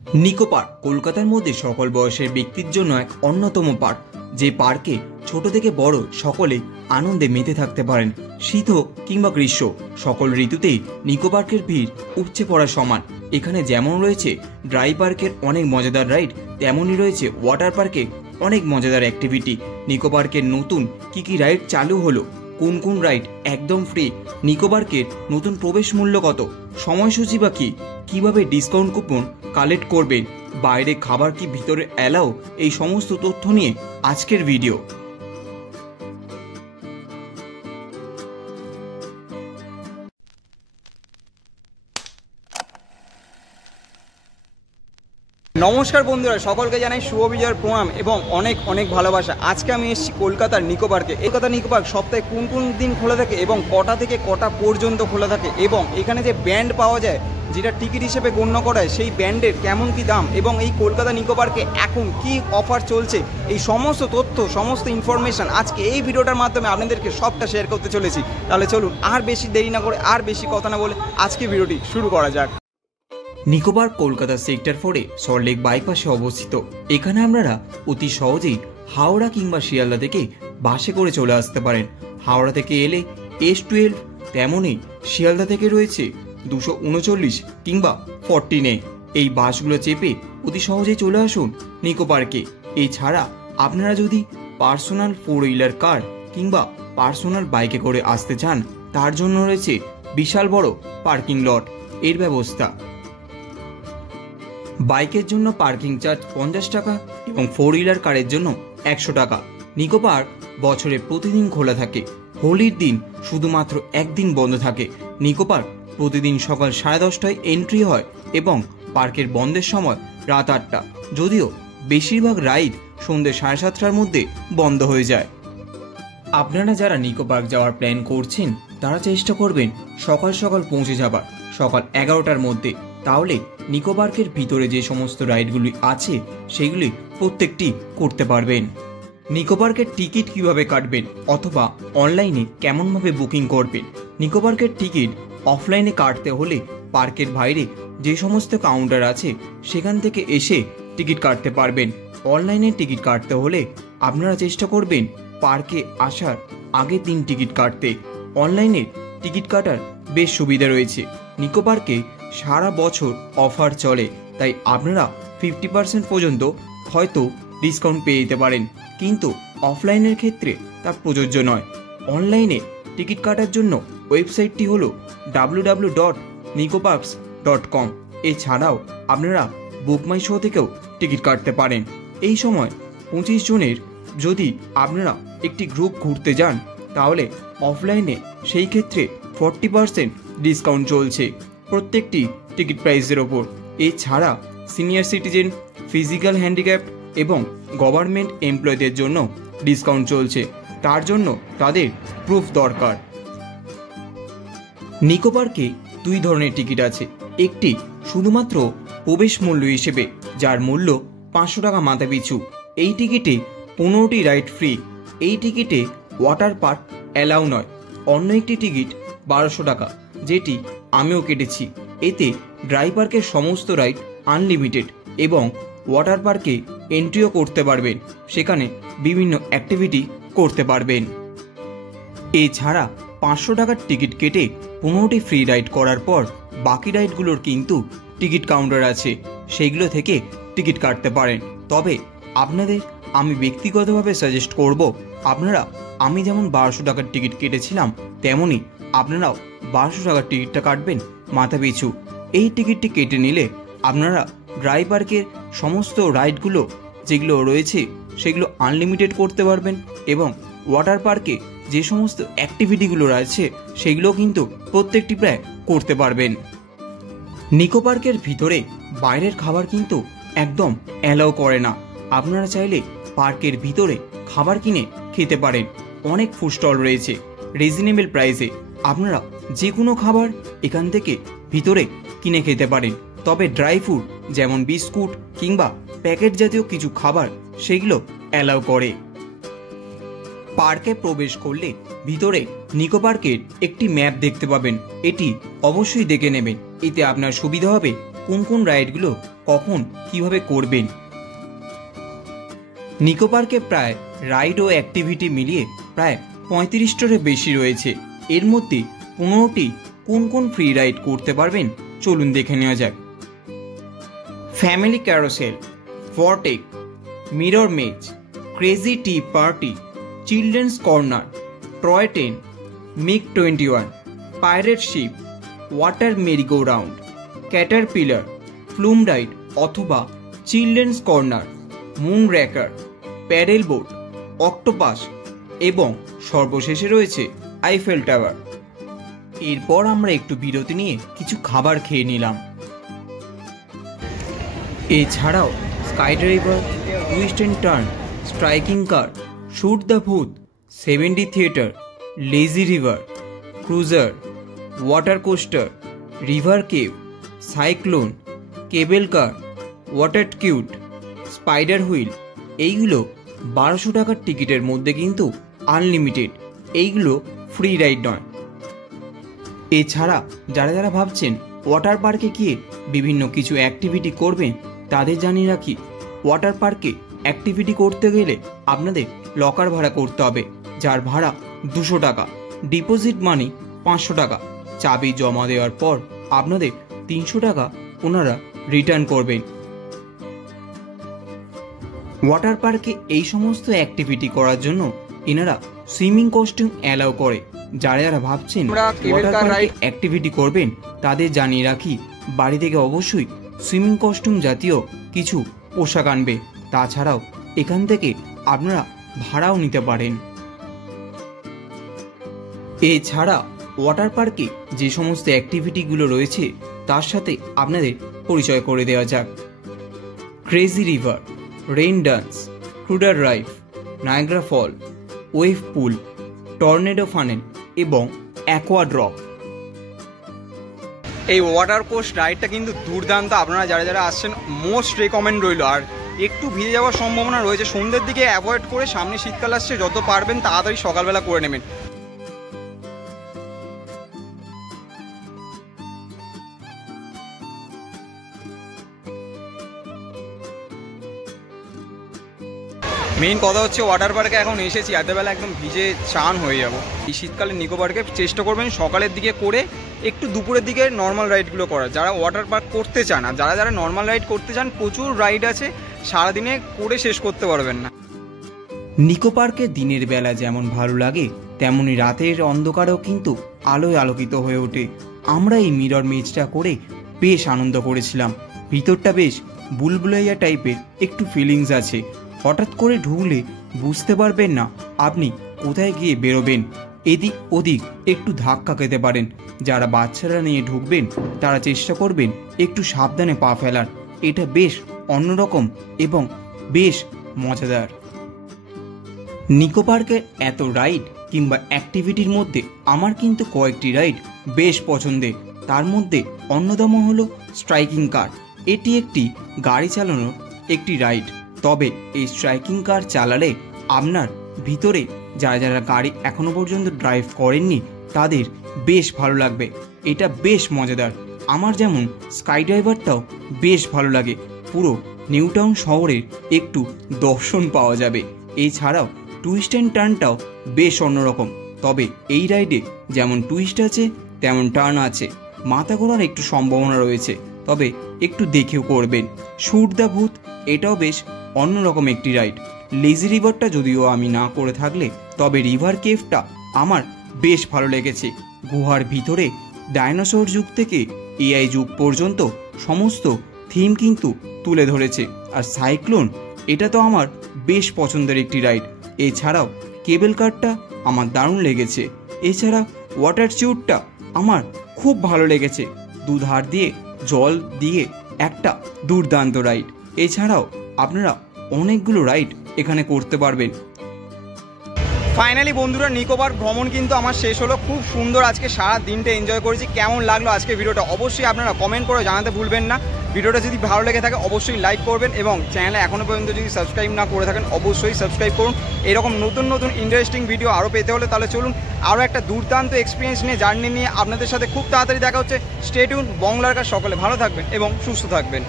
Nicco park কলকাতার মধ্যে সকল বয়সের ব্যক্তির জন্য এক অন্যতম পার্ক, যে পার্কে ছোট থেকে বড় সকলে আনন্দে মেতে থাকতে পারেন। শীত হোক কিংবা গ্রীষ্ম, সকল ঋতুতেই নিকো পার্কের ভিড় উপচে পড়া সমান। এখানে যেমন রয়েছে ড্রাই পার্কের অনেক মজাদার রাইড, তেমনই রয়েছে ওয়াটার পার্কে অনেক মজাদার অ্যাক্টিভিটি। নিকো পার্কের নতুন কি রাইড চালু হলো, কোন কোন রাইড একদম ফ্রি, নিকো পার্কের নতুন প্রবেশ মূল্য কত, সময়সূচি বা কি, কিভাবে ডিসকাউন্ট কুপন কালেক্ট করবেন, বাইরে খাবার কি ভিতরে অ্যালাও, এই সমস্ত তথ্য নিয়ে আজকের ভিডিও। নমস্কার বন্ধুরা, সকলকে জানাই শুভ বিজয়ের প্রণাম এবং অনেক অনেক ভালোবাসা। আজকে আমি এসেছি কলকাতার নিকো পার্কে। কলকাতা নিকো পার্ক সপ্তাহে কোন কোন দিন খোলা থাকে এবং কটা থেকে কটা পর্যন্ত খোলা থাকে, এবং এখানে যে ব্যান্ড পাওয়া যায় যেটা টিকিট হিসেবে গণ্য করা হয়, সেই ব্যান্ডের কেমন কি দাম, এবং এই কলকাতা নিকো পার্কে এখন কি অফার চলছে, এই সমস্ত তথ্য সমস্ত ইনফরমেশন আজকে এই ভিডিওটার মাধ্যমে আপনাদেরকে সবটা শেয়ার করতে চলেছি। তাহলে চলুন আর বেশি দেরি না করে, আর বেশি কথা না বলে আজকে ভিডিওটি শুরু করা যাক। নিকো পার্ক কলকাতা সেক্টর 4-এ সল্টলেক বাইপাসে অবস্থিত। এখানে আপনারা অতি সহজেই হাওড়া কিংবা শিয়ালদা থেকে বাসে করে চলে আসতে পারেন। হাওড়া থেকে এলে S12, তেমনই শিয়ালদা থেকে রয়েছে 239 কিংবা 14-এ। এই বাসগুলো চেপে অতি সহজেই চলে আসুন নিকো পার্কে। এছাড়া আপনারা যদি পার্সোনাল 4 হুইলার কার কিংবা পার্সোনাল বাইকে করে আসতে চান, তার জন্য রয়েছে বিশাল বড় পার্কিং লট এর ব্যবস্থা। বাইকের জন্য পার্কিং চার্জ 50 টাকা এবং 4 হুইলার কারের জন্য 100 টাকা। নিকো পার্ক বছরে প্রতিদিন খোলা থাকে, হোলির দিন শুধুমাত্র একদিন বন্ধ থাকে। নিকো পার্ক প্রতিদিন সকাল 10:30টায় এন্ট্রি হয় এবং পার্কের বন্ধের সময় রাত 8টা, যদিও বেশিরভাগ রাইড সন্ধ্যে 7:30টার মধ্যে বন্ধ হয়ে যায়। আপনারা যারা নিকো পার্ক যাওয়ার প্ল্যান করছেন, তারা চেষ্টা করবেন সকাল সকাল পৌঁছে যাবার, সকাল 11টার মধ্যে। তাহলে নিকো পার্কের ভিতরে যে সমস্ত রাইডগুলি আছে সেগুলি প্রত্যেকটি করতে পারবেন। নিকো পার্কের টিকিট কিভাবে কাটবেন অথবা অনলাইনে কেমনভাবে বুকিং করবেন। নিকো পার্কের টিকিট অফলাইনে কাটতে হলে পার্কের বাইরে যে সমস্ত কাউন্টার আছে সেখান থেকে এসে টিকিট কাটতে পারবেন। অনলাইনে টিকিট কাটতে হলে আপনারা চেষ্টা করবেন পার্কে আসার আগের দিন টিকিট কাটতে। অনলাইনে টিকিট কাটার বেশ সুবিধা রয়েছে। নিকো পার্কে সারা বছর অফার চলে, তাই আপনারা 50% পর্যন্ত হয়তো ডিসকাউন্ট পেয়ে যেতে পারেন, কিন্তু অফলাইনের ক্ষেত্রে তা প্রযোজ্য নয়। অনলাইনে টিকিট কাটার জন্য ওয়েবসাইটটি হলো www.nicoparks.com। এছাড়াও আপনারা বুক মাই শো থেকেও টিকিট কাটতে পারেন। এই সময় 25 জনের যদি আপনারা একটি গ্রুপ ঘুরতে যান, তাহলে অফলাইনে সেই ক্ষেত্রে 40% ডিসকাউন্ট চলছে প্রত্যেকটি টিকিট প্রাইসের ওপর। এছাড়া সিনিয়র সিটিজেন, ফিজিক্যাল হ্যান্ডিক্যাপ এবং গভর্নমেন্ট এমপ্লয়ীদের জন্য ডিসকাউন্ট চলছে, তার জন্য তাদের প্রুফ দরকার। নিকো পার্কে 2 ধরনের টিকিট আছে। একটি শুধুমাত্র প্রবেশ মূল্য হিসেবে, যার মূল্য 500 টাকা মাথা পিছু। এই টিকিটে 15টি রাইড ফ্রি। এই টিকিটে ওয়াটার পার্ক অ্যালাউ নয়। অন্য একটি টিকিট 1200 টাকা, যেটি আমিও কেটেছি। এতে ড্রাই পার্কের সমস্ত রাইড আনলিমিটেড এবং ওয়াটার পার্কে এন্ট্রিও করতে পারবেন, সেখানে বিভিন্ন অ্যাক্টিভিটি করতে পারবেন। এছাড়া 500 টাকার টিকিট কেটে 15টি ফ্রি রাইড করার পর বাকি রাইডগুলোর কিন্তু টিকিট কাউন্টার আছে, সেইগুলো থেকে টিকিট কাটতে পারেন। তবে আপনাদের আমি ব্যক্তিগতভাবে সাজেস্ট করব, আপনারা আমি যেমন 1200 টাকার টিকিট কেটেছিলাম, তেমনই আপনারাও 1200 টাকার টিকিটটা কাটবেন মাথা পিছু। এই টিকিটটি কেটে নিলে আপনারা ড্রাই পার্কের সমস্ত রাইডগুলো যেগুলো রয়েছে সেগুলো আনলিমিটেড করতে পারবেন, এবং ওয়াটার পার্কে যে সমস্ত অ্যাক্টিভিটিগুলো রয়েছে সেগুলো কিন্তু প্রত্যেকটি প্রায় করতে পারবেন। নিকো পার্কের ভিতরে বাইরের খাবার কিন্তু একদম অ্যালাউ করে না। আপনারা চাইলে পার্কের ভিতরে খাবার কিনে খেতে পারেন। অনেক ফুড স্টল রয়েছে রিজনেবল প্রাইসে। আপনারা যে কোনো খাবার এখান থেকে ভিতরে কিনে খেতে পারেন। তবে ড্রাই ফুড যেমন বিস্কুট কিংবা প্যাকেট জাতীয় কিছু খাবার সেগুলো অ্যালাউ করে। পার্কে প্রবেশ করলে ভিতরে নিকো পার্কের একটি ম্যাপ দেখতে পাবেন। এটি অবশ্যই দেখে নেবেন, এতে আপনার সুবিধা হবে কোন কোন রাইডগুলো কখন কিভাবে করবেন। নিকো পার্কে প্রায় রাইড ও অ্যাক্টিভিটি মিলিয়ে প্রায় 35টার বেশি রয়েছে। এর মধ্যে 15টি কোন কোন ফ্রি রাইড করতে পারবেন চলুন দেখে নেওয়া যাক। Family carousel, vortex, mirror maze, crazy tea party, children's corner, toy train, MiG 21, pirate ship, water merry go round, caterpillar, flume ride অথবা children's corner, moon raker, paddle boat, octopus এবং সর্বশেষে রয়েছে আইফেল টাওয়ার। এরপর আমরা একটু বিরতি নিয়ে কিছু খাবার খেয়ে নিলাম। এছাড়াও sky driver, twist and turn, striking car, shoot the bhoot, 7D theatre, lazy river, cruiser, water coaster, river cave, cyclone, cable car, water chute, spider wheel, এইগুলো 1200 টাকার টিকিটের মধ্যে কিন্তু আনলিমিটেড, এইগুলো ফ্রি রাইড নয়। এছাড়া যারা যারা ভাবছেন ওয়াটার পার্কে গিয়ে বিভিন্ন কিছু অ্যাক্টিভিটি করবেন তাদের জানিয়ে রাখি, ওয়াটার পার্কে অ্যাক্টিভিটি করতে গেলে আপনাদের লকার ভাড়া করতে হবে, যার ভাড়া 200 টাকা, ডিপোজিট মানি 500 টাকা। চাবি জমা দেওয়ার পর আপনাদের 300 টাকা ওনারা রিটার্ন করবেন। ওয়াটার পার্কে এই সমস্ত অ্যাক্টিভিটি করার জন্য এনারা সুইমিং কস্টিউম অ্যালাউ করে। যারা যারা ভাবছেন ওয়াটার পার্কে অ্যাক্টিভিটি করবেন তাদের জানিয়ে রাখি, বাড়ি থেকে অবশ্যই সুইমিং কস্টিউম জাতীয় কিছু পোশাক আনবে। তাছাড়াও এখান থেকে আপনারা ভাড়াও নিতে পারেন। এছাড়া ওয়াটার পার্কে যে সমস্ত অ্যাক্টিভিটিগুলো রয়েছে তার সাথে আপনাদের পরিচয় করে দেওয়া যাক। Crazy river, rain dance, cruder ride, Niagara fall, wave pool, tornado funnel এবং অ্যাকোয়া ড্রপ। এই ওয়াটার কোস্ট রাইডটা কিন্তু দুর্দান্ত, আপনারা যারা যারা আসছেন মোস্ট রেকমেন্ড রইল। আর একটু ভিজে যাওয়ার সম্ভাবনা রয়েছে, সন্ধ্যের দিকে অ্যাভয়েড করে, সামনে শীতকাল আসছে, যত পারবেন তাড়াতাড়ি সকালবেলা করে নেবেন। মেইন কথা হচ্ছে ওয়াটার পার্কে এখন এসেছি, রাতেরবেলা একদম ভিজে চান হয়ে যাব। এই শীতকালে নিকো পার্কে চেষ্টা করবেন সকালের দিকে করে একটু দুপুরের দিকে নর্মাল রাইডগুলো করার, যারা ওয়াটার পার্ক করতে চান। আর যারা যারা নর্মাল রাইড করতে চান, প্রচুর রাইড আছে, সারাদিনে করে শেষ করতে পারবেন না। নিকো পার্কে দিনের বেলা যেমন ভালো লাগে তেমনি রাতের অন্ধকারেও কিন্তু আলোয় আলোকিত হয়ে ওঠে। আমরা এই মিরর মেজটা করে বেশ আনন্দ করেছিলাম। ভিতরটা বেশ বুলবুলাইয়া টাইপের একটু ফিলিংস আছে। হঠাৎ করে ঢুকলে বুঝতে পারবেন না আপনি কোথায় গিয়ে বেরোবেন। এদিক ওদিক একটু ধাক্কা খেতে পারেন। যারা বাচ্চারা নিয়ে ঢুকবেন তারা চেষ্টা করবেন একটু সাবধানে পা ফেলার। এটা বেশ অন্যরকম এবং বেশ মজাদার। নিকো পার্কের এত রাইড কিংবা অ্যাক্টিভিটির মধ্যে আমার কিন্তু কয়েকটি রাইড বেশ পছন্দের। তার মধ্যে অন্যতম হলো স্ট্রাইকিং কার। এটি একটি গাড়ি চালানোর একটি রাইড। তবে এই স্ট্রাইকিং কার চালালে আপনার ভিতরে যারা যারা গাড়ি এখনো পর্যন্ত ড্রাইভ করেননি তাদের বেশ ভালো লাগবে। এটা বেশ মজাদার। আমার যেমন স্কাই ড্রাইভারটাও বেশ ভালো লাগে। পুরো নিউ টাউন শহরের একটু দর্শন পাওয়া যাবে। এছাড়াও টুইস্ট অ্যান্ড টার্নটাও বেশ অন্যরকম। তবে এই রাইডে যেমন টুইস্ট আছে তেমন টার্ন আছে, মাথা ঘোরার একটু সম্ভাবনা রয়েছে, তবে একটু দেখেও করবেন। শুট দ্য ভূত, এটাও বেশ অন্যরকম একটি রাইড। লেজি রিভারটা যদিও আমি না করে থাকলে, তবে রিভার কেভটা আমার বেশ ভালো লেগেছে। গুহার ভিতরে ডাইনোসর যুগ থেকে এআই যুগ পর্যন্ত সমস্ত থিম কিন্তু তুলে ধরেছে। আর সাইক্লোন, এটা তো আমার বেশ পছন্দের একটি রাইড। এছাড়াও কেবল কারটা আমার দারুণ লেগেছে। এছাড়া ওয়াটার চিউটটা আমার খুব ভালো লেগেছে। দুধার দিয়ে জল দিয়ে একটা দুর্দান্ত রাইড। এছাড়াও আপনারা অনেকগুলো রাইড এখানে করতে পারবেন। ফাইনালি বন্ধুরা, নিকো পার্ক ভ্রমণ কিন্তু আমার শেষ হলো। খুব সুন্দর, আজকে সারা দিনটা এনজয় করেছি। কেমন লাগলো আজকে ভিডিওটা অবশ্যই আপনারা কমেন্ট করে জানাতে ভুলবেন না। ভিডিওটা যদি ভালো লেগে থাকে অবশ্যই লাইক করবেন এবং চ্যানেলে এখনও পর্যন্ত যদি সাবস্ক্রাইব না করে থাকেন অবশ্যই সাবস্ক্রাইব করুন। এরকম নতুন নতুন ইন্টারেস্টিং ভিডিও আরও পেতে হলে তাহলে চলুন আরও একটা দুর্দান্ত এক্সপিরিয়েন্স নিয়ে জার্নি নিয়ে আপনাদের সাথে খুব তাড়াতাড়ি দেখা হচ্ছে। Stay tune. বংলার কাজ সকলে ভালো থাকবেন এবং সুস্থ থাকবেন।